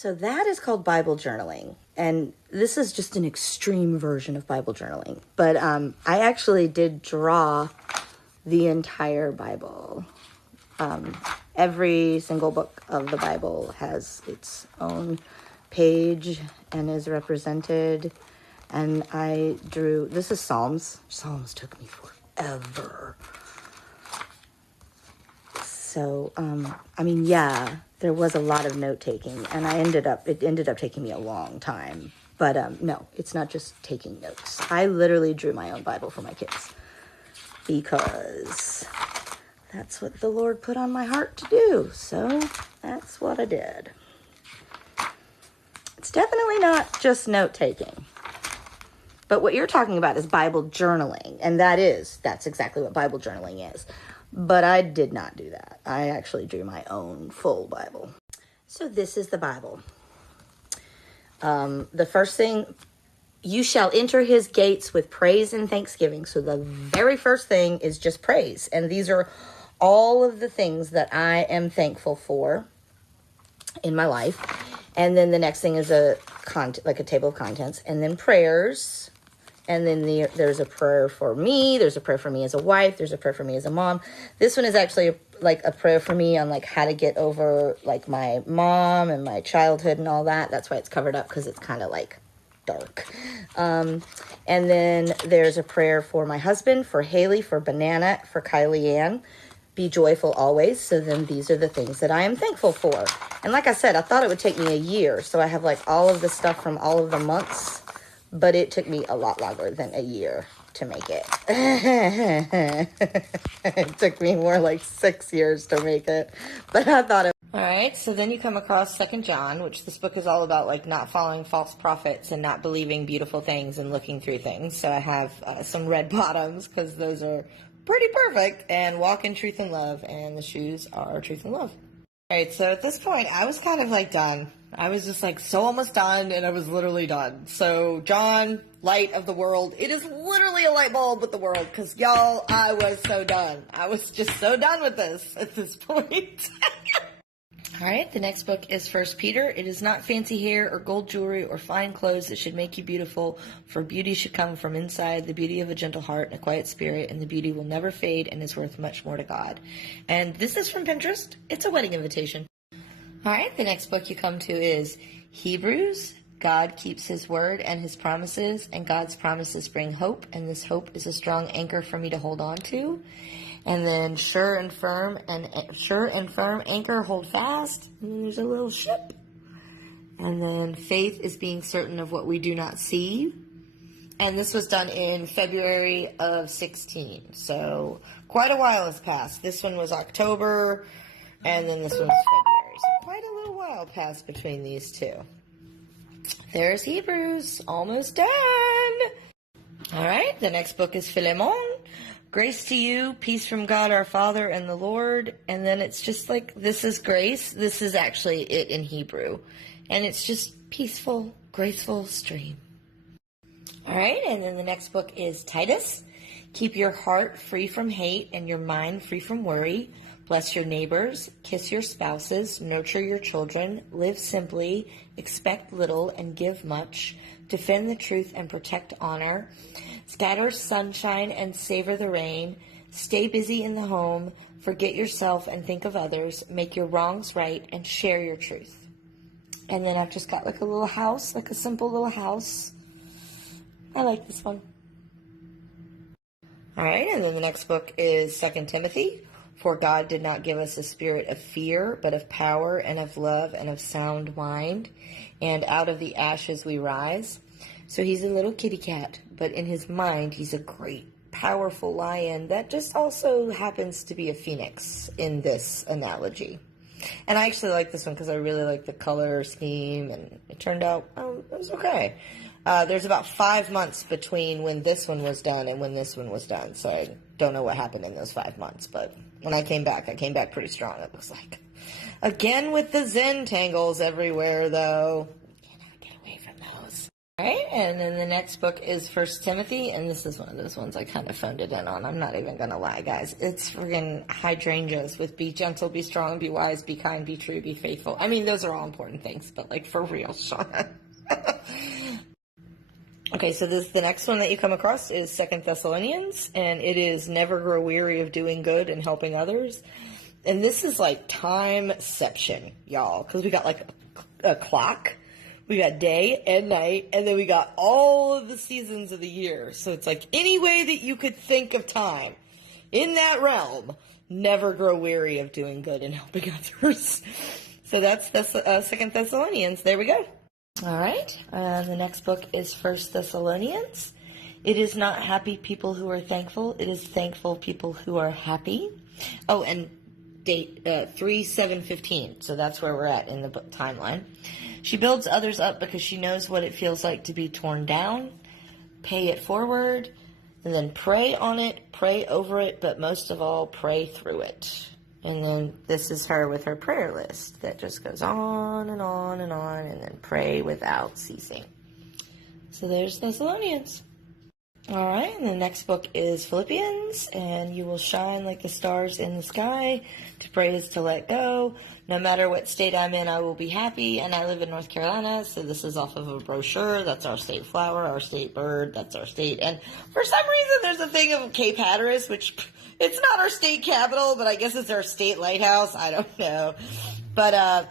So that is called Bible journaling. And this is just an extreme version of Bible journaling. But I actually did draw the entire Bible. Every single book of the Bible has its own page and is represented. And I drew, this is Psalms. Psalms took me forever. So, yeah, there was a lot of note taking, and it ended up taking me a long time. But no, it's not just taking notes. I literally drew my own Bible for my kids because that's what the Lord put on my heart to do. So that's what I did. It's definitely not just note taking. But what you're talking about is Bible journaling, and that's exactly what Bible journaling is. But I did not do that. I actually drew my own full Bible. So this is the Bible. The first thing, you shall enter his gates with praise and thanksgiving. So the very first thing is just praise. And these are all of the things that I am thankful for in my life. And then the next thing is a table of contents. And then prayers. And then there's a prayer for me. There's a prayer for me as a wife. There's a prayer for me as a mom. This one is actually a prayer for me on how to get over my mom and my childhood and all that. That's why it's covered up, because it's kind of dark. And then there's a prayer for my husband, for Haley, for Banana, for Kylie Ann. Be joyful always. So then these are the things that I am thankful for. And like I said, I thought it would take me a year. So I have all of the stuff from all of the months. But it took me a lot longer than a year to make it. It took me more 6 years to make it. But I thought it. All right, so then you come across 2 John, which this book is all about not following false prophets and not believing beautiful things and looking through things. So I have some red bottoms because those are pretty perfect. And walk in truth and love. And the shoes are truth and love. All right, so at this point, I was kind of done. I was just so almost done, and I was literally done. So, John, light of the world. It is literally a light bulb with the world, because, y'all, I was so done. I was just so done with this at this point. All right, the next book is 1 Peter. It is not fancy hair or gold jewelry or fine clothes that should make you beautiful, for beauty should come from inside, the beauty of a gentle heart and a quiet spirit, and the beauty will never fade and is worth much more to God. And this is from Pinterest. It's a wedding invitation. All right, the next book you come to is Hebrews. God keeps his word and his promises, and God's promises bring hope, and this hope is a strong anchor for me to hold on to. And then sure and firm anchor, hold fast. And then there's a little ship. And then faith is being certain of what we do not see. And this was done in February of 16. So quite a while has passed. This one was October, and then this one was February. So quite a little while passed between these two. There's Hebrews, almost done. All right, the next book is Philemon. Grace to you, peace from God our Father and the Lord. And then it's just this is grace. This is actually it in Hebrew. And it's just peaceful, graceful stream. All right, and then the next book is Titus. Keep your heart free from hate and your mind free from worry. Bless your neighbors, kiss your spouses, nurture your children, live simply, expect little and give much, defend the truth and protect honor, scatter sunshine and savor the rain, stay busy in the home, forget yourself and think of others, make your wrongs right, and share your truth. And then I've just got a little house, a simple little house. I like this one. All right, and then the next book is 2 Timothy. For God did not give us a spirit of fear, but of power and of love and of sound mind. And out of the ashes we rise. So he's a little kitty cat, but in his mind he's a great, powerful lion that just also happens to be a phoenix in this analogy. And I actually like this one because I really like the color scheme, and it turned out, it was okay. There's about 5 months between when this one was done and when this one was done, so I don't know what happened in those 5 months, but when I came back pretty strong, it looks like. Again with the Zen tangles everywhere, though. All right, and then the next book is First Timothy, and this is one of those ones I kind of phoned it in on. I'm not even going to lie, guys. It's friggin' hydrangeas with be gentle, be strong, be wise, be kind, be true, be faithful. I mean, those are all important things, but like for real, Sean. Okay, so the next one that you come across is Second Thessalonians, and it is never grow weary of doing good and helping others. And this is like timeception, y'all, because we got like a clock. We got day and night, and then we got all of the seasons of the year. So it's like any way that you could think of time in that realm, never grow weary of doing good and helping others. So that's Second Thessalonians. There we go. All right. The next book is First Thessalonians. It is not happy people who are thankful. It is thankful people who are happy. Oh, and date 3/7/15. So that's where we're at in the book timeline. She builds others up because she knows what it feels like to be torn down. Pay it forward, and then pray on it, pray over it, but most of all, pray through it. And then this is her with her prayer list that just goes on and on and on, and then pray without ceasing. So there's Thessalonians. All right, and the next book is Philippians, and you will shine like the stars in the sky. To pray is to let go. No matter what state I'm in, I will be happy, and I live in North Carolina, so this is off of a brochure. That's our state flower, our state bird, that's our state. And for some reason, there's a thing of Cape Hatteras, which it's not our state capital, but I guess it's our state lighthouse. I don't know. But,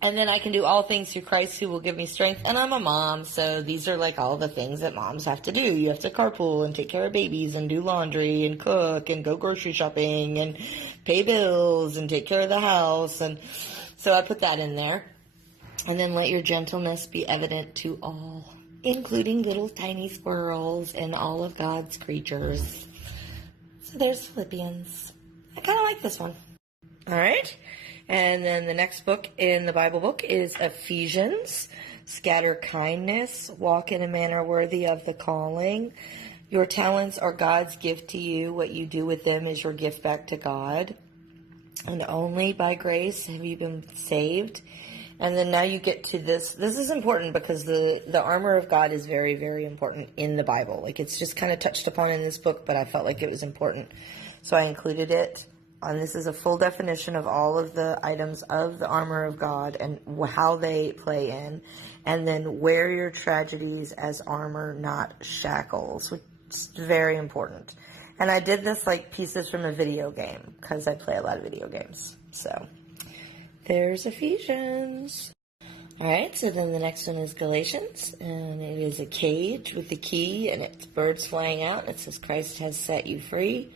and then I can do all things through Christ who will give me strength. And I'm a mom, so these are like all the things that moms have to do. You have to carpool and take care of babies and do laundry and cook and go grocery shopping and pay bills and take care of the house. And so I put that in there. And then let your gentleness be evident to all, including little tiny squirrels and all of God's creatures. So there's Philippians. I kind of like this one. All right. And then the next book in the Bible book is Ephesians. Scatter kindness, walk in a manner worthy of the calling. Your talents are God's gift to you. What you do with them is your gift back to God. And only by grace have you been saved. And then now you get to this. This is important because the armor of God is very, very important in the Bible. Like it's just kind of touched upon in this book, but I felt like it was important. So I included it. And this is a full definition of all of the items of the armor of God and how they play in. And then wear your tragedies as armor, not shackles, which is very important. And I did this like pieces from a video game because I play a lot of video games. So there's Ephesians. All right, so then the next one is Galatians. And it is a cage with the key and it's birds flying out. It says Christ has set you free.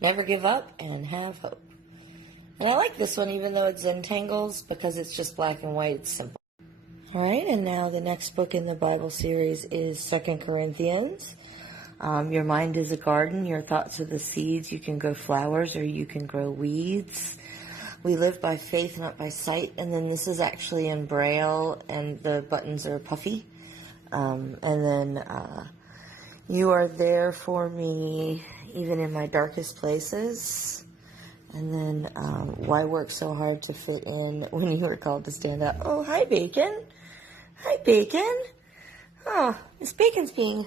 Never give up and have hope. And I like this one even though it's Zentangles because it's just black and white. It's simple. All right, and now the next book in the Bible series is 2 Corinthians. Your mind is a garden. Your thoughts are the seeds. You can grow flowers or you can grow weeds. We live by faith, not by sight. And then this is actually in Braille and the buttons are puffy. And then you are there for me even in my darkest places. And then, why work so hard to fit in when you were called to stand out? Oh, hi, Bacon. Hi, Bacon. Oh, Miss Bacon's being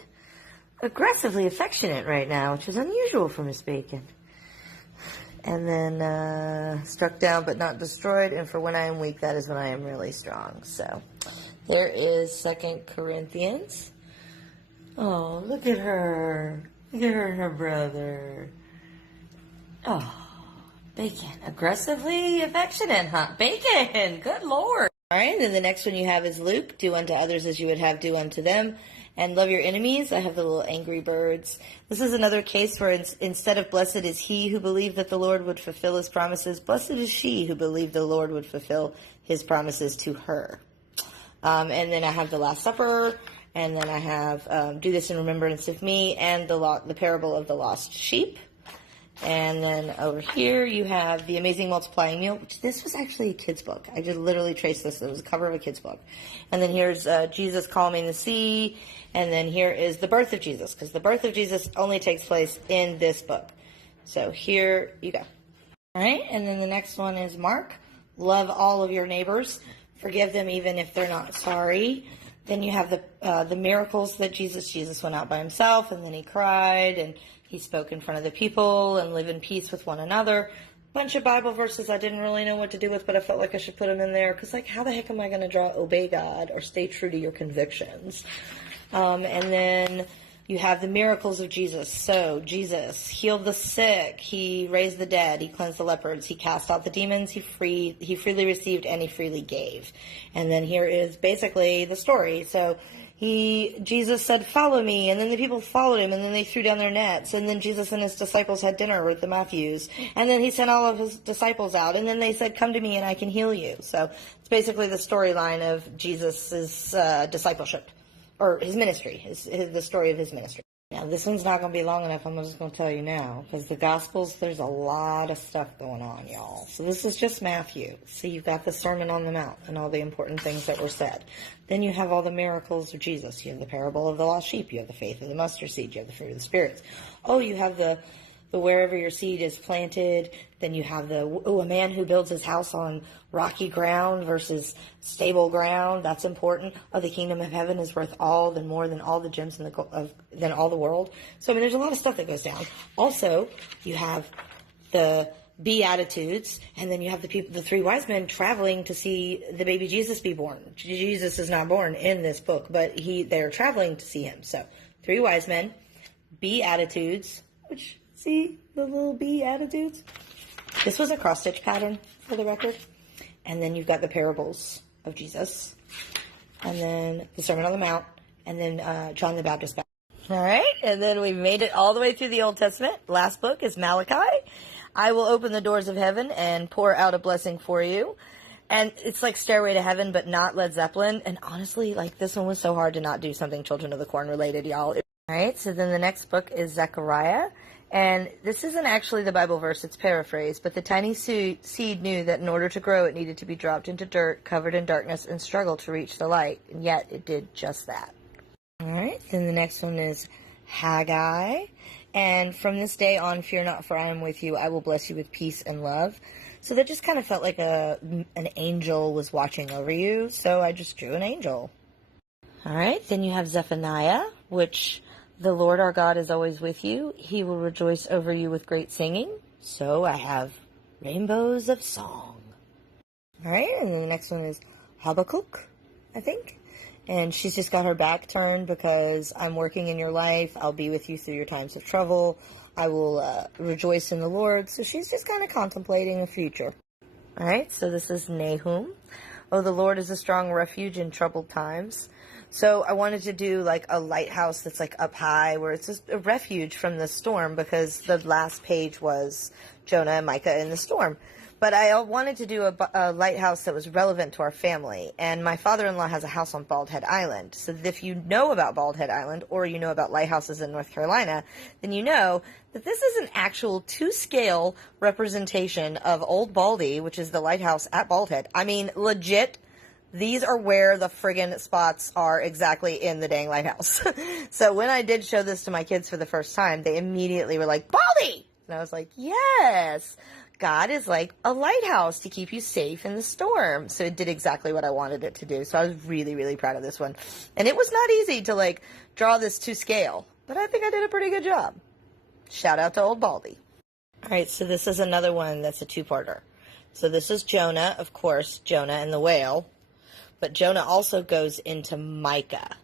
aggressively affectionate right now, which is unusual for Miss Bacon. And then, struck down but not destroyed. And for when I am weak, that is when I am really strong. So, there is 2 Corinthians. Oh, look at her. Look at her and her brother. Oh, Bacon. Aggressively affectionate, huh? Bacon! Good Lord! Alright, and then the next one you have is Luke. Do unto others as you would have do unto them. And love your enemies. I have the little angry birds. This is another case where instead of blessed is he who believed that the Lord would fulfill his promises, blessed is she who believed the Lord would fulfill his promises to her. And then I have the Last Supper. And then I have do this in remembrance of me and the parable of the lost sheep. And then over here you have the Amazing Multiplying Meal, which this was actually a kid's book. I just literally traced this. It was a cover of a kid's book. And then here's Jesus Calming the Sea. And then here is the birth of Jesus, because the birth of Jesus only takes place in this book. So here you go. All right, and then the next one is Mark. Love all of your neighbors. Forgive them even if they're not sorry. Then you have the miracles that Jesus went out by himself, and then he cried, and he spoke in front of the people, and live in peace with one another. Bunch of Bible verses I didn't really know what to do with, but I felt like I should put them in there, because, like, how the heck am I going to draw obey God or stay true to your convictions? And then you have the miracles of Jesus. So Jesus healed the sick, he raised the dead, he cleansed the lepers, he cast out the demons, he freely received, and he freely gave. And then here is basically the story. So Jesus said, "Follow me," and then the people followed him, and then they threw down their nets, and then Jesus and his disciples had dinner with the Matthews, and then he sent all of his disciples out, and then they said, "Come to me and I can heal you." So it's basically the storyline of Jesus's discipleship, or his ministry, the story of his ministry. Now, this one's not going to be long enough. I'm just going to tell you now, because the Gospels, there's a lot of stuff going on, y'all. So this is just Matthew. So you've got the Sermon on the Mount and all the important things that were said. Then you have all the miracles of Jesus. You have the parable of the lost sheep. You have the faith of the mustard seed. You have the fruit of the spirits. Oh, you have the wherever your seed is planted. Then you have a man who builds his house on rocky ground versus stable ground. That's important. Oh, the kingdom of heaven is worth more than all the gems than all the world. So, I mean, there's a lot of stuff that goes down. Also, you have the Beatitudes, and then you have the three wise men traveling to see the baby Jesus be born. Jesus is not born in this book, but they're traveling to see him. So, three wise men, Beatitudes, which, see the little Beatitudes? This was a cross-stitch pattern, for the record. And then you've got the parables of Jesus, and then the Sermon on the Mount, and then John the Baptist. All right, and then we've made it all the way through the Old Testament. Last book is Malachi. I will open the doors of heaven and pour out a blessing for you. And it's like Stairway to Heaven, but not Led Zeppelin. And honestly, like, this one was so hard to not do something Children of the Corn related, y'all. All right, so then the next book is Zechariah. And this isn't actually the Bible verse, it's paraphrased, but the tiny seed knew that in order to grow, it needed to be dropped into dirt, covered in darkness, and struggle to reach the light. And yet, it did just that. All right, then the next one is Haggai. And from this day on, fear not, for I am with you. I will bless you with peace and love. So that just kind of felt like an angel was watching over you, so I just drew an angel. All right, then you have Zephaniah, which... The Lord our God is always with you. He will rejoice over you with great singing. So I have rainbows of song. All right, and then the next one is Habakkuk, I think. And she's just got her back turned because I'm working in your life. I'll be with you through your times of trouble. I will rejoice in the Lord. So she's just kind of contemplating the future. All right, so this is Nahum. Oh, the Lord is a strong refuge in troubled times. So I wanted to do like a lighthouse that's like up high where it's just a refuge from the storm, because the last page was Jonah and Micah in the storm. But I wanted to do a lighthouse that was relevant to our family. And my father-in-law has a house on Bald Head Island. So if you know about Bald Head Island, or you know about lighthouses in North Carolina, then you know that this is an actual to-scale representation of Old Baldy, which is the lighthouse at Bald Head. I mean, legit. These are where the friggin' spots are exactly in the dang lighthouse. So when I did show this to my kids for the first time, they immediately were like, Baldy! And I was like, yes! God is like a lighthouse to keep you safe in the storm. So it did exactly what I wanted it to do. So I was really, really proud of this one. And it was not easy to like draw this to scale, but I think I did a pretty good job. Shout out to Old Baldy. All right, so this is another one that's a two-parter. So this is Jonah, of course, Jonah and the whale. But Jonah also goes into Micah.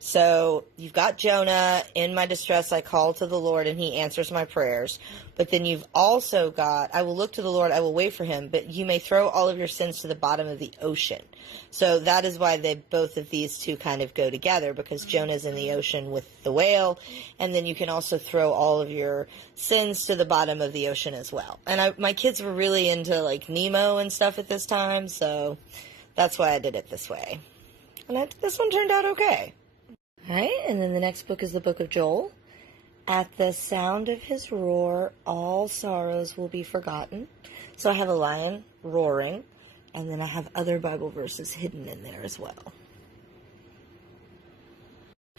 So you've got Jonah, in my distress I call to the Lord and he answers my prayers. But then you've also got, I will look to the Lord, I will wait for him, but you may throw all of your sins to the bottom of the ocean. So that is why both of these two kind of go together, because Jonah's in the ocean with the whale, and then you can also throw all of your sins to the bottom of the ocean as well. And my kids were really into like Nemo and stuff at this time, so... That's why I did it this way. And this one turned out okay. All right, and then the next book is the book of Joel. At the sound of his roar, all sorrows will be forgotten. So I have a lion roaring, and then I have other Bible verses hidden in there as well.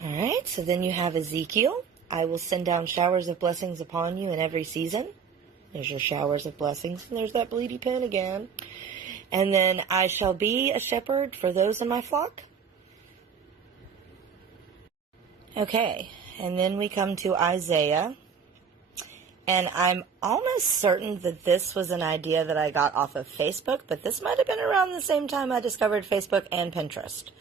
All right, so then you have Ezekiel. I will send down showers of blessings upon you in every season. There's your showers of blessings. And there's that bleedy pen again. And then I shall be a shepherd for those in my flock. Okay, and then we come to Isaiah. And I'm almost certain that this was an idea that I got off of Facebook, but this might have been around the same time I discovered Facebook and Pinterest.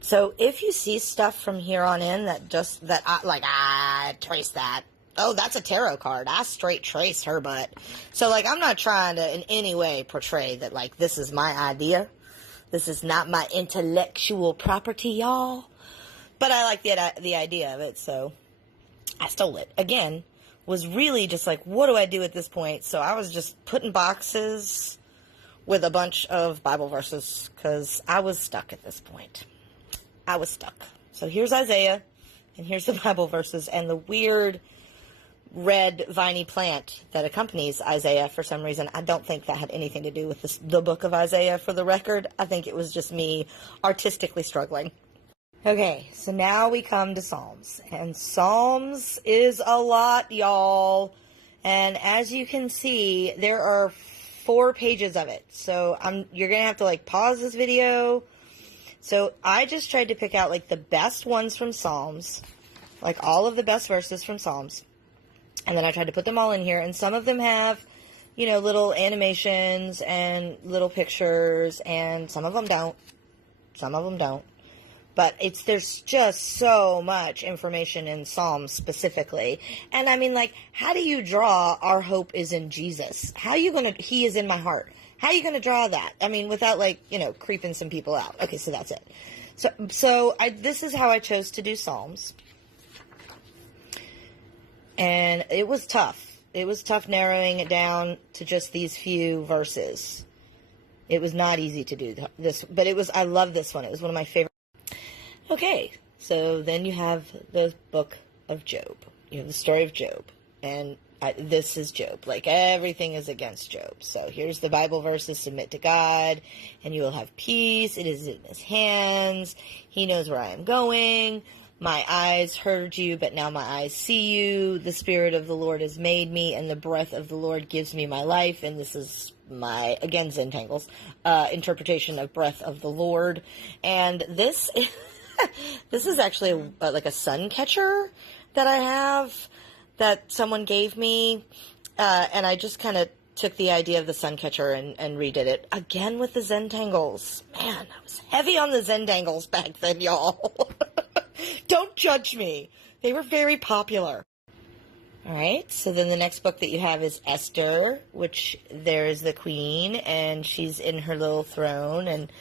So if you see stuff from here on in that I trace that. Oh, that's a tarot card. I straight trace her butt. So, like, I'm not trying to in any way portray that, like, this is my idea. This is not my intellectual property, y'all. But I like the idea of it, so I stole it. Again, was really just like, what do I do at this point? So I was just putting boxes with a bunch of Bible verses because I was stuck at this point. I was stuck. So here's Isaiah, and here's the Bible verses, and the weird red viney plant that accompanies Isaiah for some reason. I don't think that had anything to do with the book of Isaiah, for the record. I think it was just me artistically struggling. Okay, so now we come to Psalms, and Psalms is a lot, y'all, and as you can see, there are 4 pages of it, so you're gonna have to, like, pause this video. So I just tried to pick out, like, the best ones from Psalms, like, all of the best verses from Psalms, and then I tried to put them all in here, and some of them have, you know, little animations and little pictures, and some of them don't. Some of them don't. But there's just so much information in Psalms specifically. And I mean, like, how do you draw our hope is in Jesus? He is in my heart. How are you going to draw that? I mean, without, like, you know, creeping some people out. Okay, so that's it. This is how I chose to do Psalms. And it was tough. It was tough narrowing it down to just these few verses. It was not easy to do this, but I love this one. It was one of my favorite. Okay, so then you have the book of Job. You have the story of Job. And this is Job. Like, everything is against Job. So here's the Bible verses: submit to God, and you will have peace. It is in his hands. He knows where I am going. My eyes heard you, but now my eyes see you. The Spirit of the Lord has made me, and the breath of the Lord gives me my life. And this is my, again, Zentangles, interpretation of breath of the Lord. And this this is actually like a sun catcher that I have that someone gave me, and I just kind of took the idea of the sun catcher and redid it again with the Zentangles. Man, I was heavy on the Zentangles back then, y'all. Don't judge me. They were very popular. All right, so then the next book that you have is Esther, which there's the queen, and she's in her little throne, and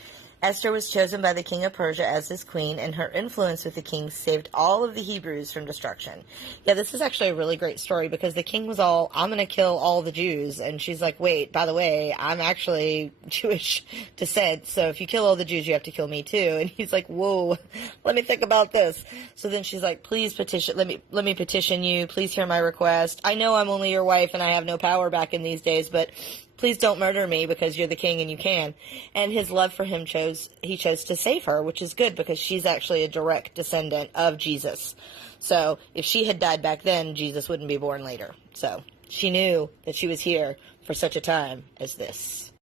Esther was chosen by the king of Persia as his queen, and her influence with the king saved all of the Hebrews from destruction. Yeah, this is actually a really great story because the king was all, I'm going to kill all the Jews. And she's like, wait, by the way, I'm actually Jewish descent, so if you kill all the Jews, you have to kill me too. And he's like, whoa, let me think about this. So then she's like, please petition, let me petition you. Please hear my request. I know I'm only your wife and I have no power back in these days, but please don't murder me because you're the king and you can. And his love for him he chose to save her, which is good because she's actually a direct descendant of Jesus. So if she had died back then, Jesus wouldn't be born later. So she knew that she was here for such a time as this.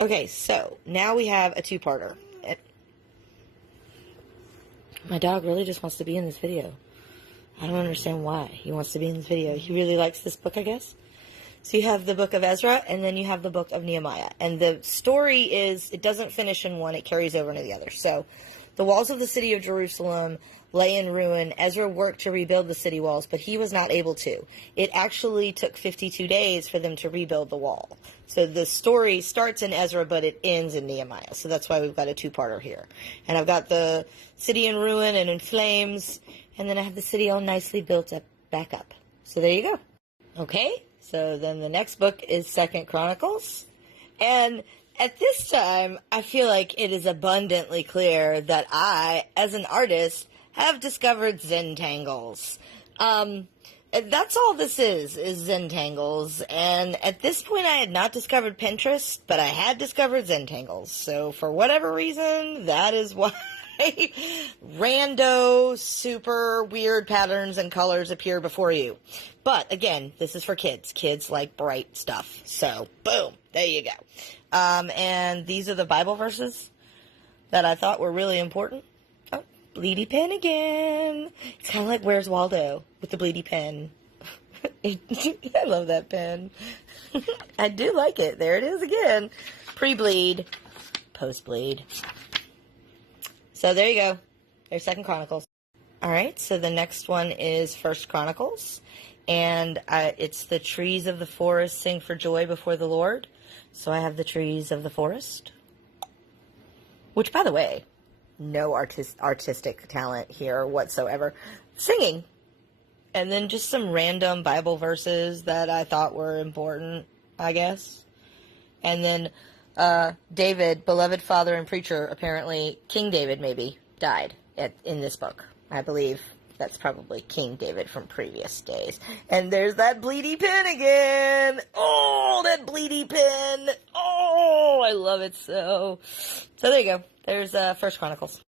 Okay, so now we have a 2-parter. My dog really just wants to be in this video. I don't understand why he wants to be in this video. He really likes this book, I guess. So you have the book of Ezra, and then you have the book of Nehemiah. And the story it doesn't finish in one, it carries over into the other. So the walls of the city of Jerusalem lay in ruin. Ezra worked to rebuild the city walls, but he was not able to. It actually took 52 days for them to rebuild the wall. So the story starts in Ezra, but it ends in Nehemiah. So that's why we've got a 2-parter here. And I've got the city in ruin and in flames, and then I have the city all nicely built up back up. So there you go. Okay. So then the next book is 2 Chronicles. And at this time, I feel like it is abundantly clear that I, as an artist, have discovered Zentangles. That's all this is Zentangles. And at this point, I had not discovered Pinterest, but I had discovered Zentangles. So for whatever reason, that is why rando, super weird patterns and colors appear before you. But again, this is for kids. Kids like bright stuff. So boom, there you go. And these are the Bible verses that I thought were really important. Oh, Bleedy pen again. It's kind of like Where's Waldo with the bleedy pen. I love that pen. I do like it. There it is again. Pre-bleed, post-bleed. So there you go. There's 2nd Chronicles. All right, so the next one is 1st Chronicles, and it's the trees of the forest sing for joy before the Lord. So I have the trees of the forest, which, by the way, no artistic talent here whatsoever. Singing. And then just some random Bible verses that I thought were important, I guess. And then David, beloved father and preacher, apparently King David maybe, died in this book. I believe that's probably King David from previous days. And there's that bleedy pen again. Oh, that bleedy pen. Oh, I love it so. So there you go. There's 1st Chronicles.